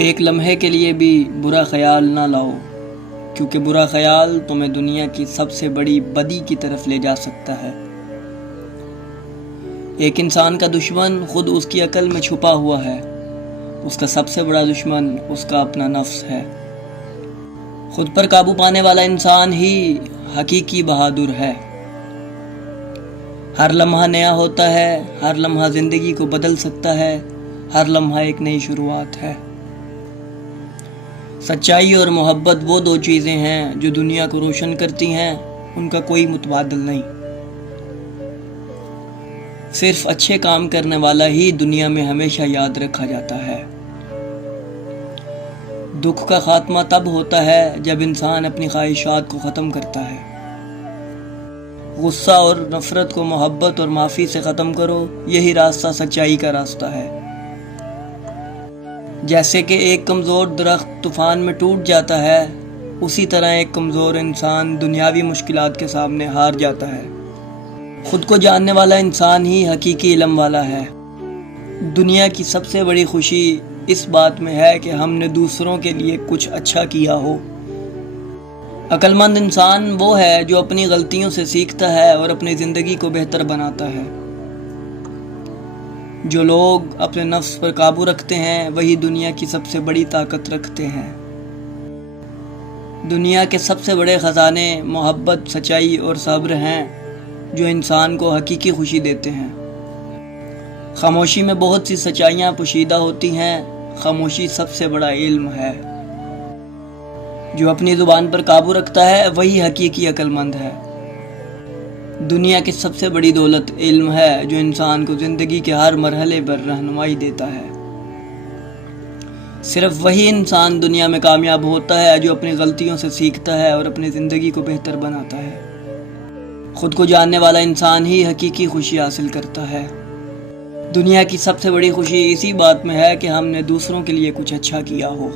ایک لمحے کے لیے بھی برا خیال نہ لاؤ، کیونکہ برا خیال تمہیں دنیا کی سب سے بڑی بدی کی طرف لے جا سکتا ہے۔ ایک انسان کا دشمن خود اس کی عقل میں چھپا ہوا ہے۔ اس کا سب سے بڑا دشمن اس کا اپنا نفس ہے۔ خود پر قابو پانے والا انسان ہی حقیقی بہادر ہے۔ ہر لمحہ نیا ہوتا ہے، ہر لمحہ زندگی کو بدل سکتا ہے، ہر لمحہ ایک نئی شروعات ہے۔ سچائی اور محبت وہ دو چیزیں ہیں جو دنیا کو روشن کرتی ہیں، ان کا کوئی متبادل نہیں۔ صرف اچھے کام کرنے والا ہی دنیا میں ہمیشہ یاد رکھا جاتا ہے۔ دکھ کا خاتمہ تب ہوتا ہے جب انسان اپنی خواہشات کو ختم کرتا ہے۔ غصہ اور نفرت کو محبت اور معافی سے ختم کرو، یہی راستہ سچائی کا راستہ ہے۔ جیسے کہ ایک کمزور درخت طوفان میں ٹوٹ جاتا ہے، اسی طرح ایک کمزور انسان دنیاوی مشکلات کے سامنے ہار جاتا ہے۔ خود کو جاننے والا انسان ہی حقیقی علم والا ہے۔ دنیا کی سب سے بڑی خوشی اس بات میں ہے کہ ہم نے دوسروں کے لیے کچھ اچھا کیا ہو۔ عقل مند انسان وہ ہے جو اپنی غلطیوں سے سیکھتا ہے اور اپنی زندگی کو بہتر بناتا ہے۔ جو لوگ اپنے نفس پر قابو رکھتے ہیں وہی دنیا کی سب سے بڑی طاقت رکھتے ہیں۔ دنیا کے سب سے بڑے خزانے محبت، سچائی اور صبر ہیں جو انسان کو حقیقی خوشی دیتے ہیں۔ خاموشی میں بہت سی سچائیاں پوشیدہ ہوتی ہیں۔ خاموشی سب سے بڑا علم ہے۔ جو اپنی زبان پر قابو رکھتا ہے وہی حقیقی عقل مند ہے۔ دنیا کی سب سے بڑی دولت علم ہے جو انسان کو زندگی کے ہر مرحلے پر رہنمائی دیتا ہے۔ صرف وہی انسان دنیا میں کامیاب ہوتا ہے جو اپنی غلطیوں سے سیکھتا ہے اور اپنی زندگی کو بہتر بناتا ہے۔ خود کو جاننے والا انسان ہی حقیقی خوشی حاصل کرتا ہے۔ دنیا کی سب سے بڑی خوشی اسی بات میں ہے کہ ہم نے دوسروں کے لیے کچھ اچھا کیا ہو۔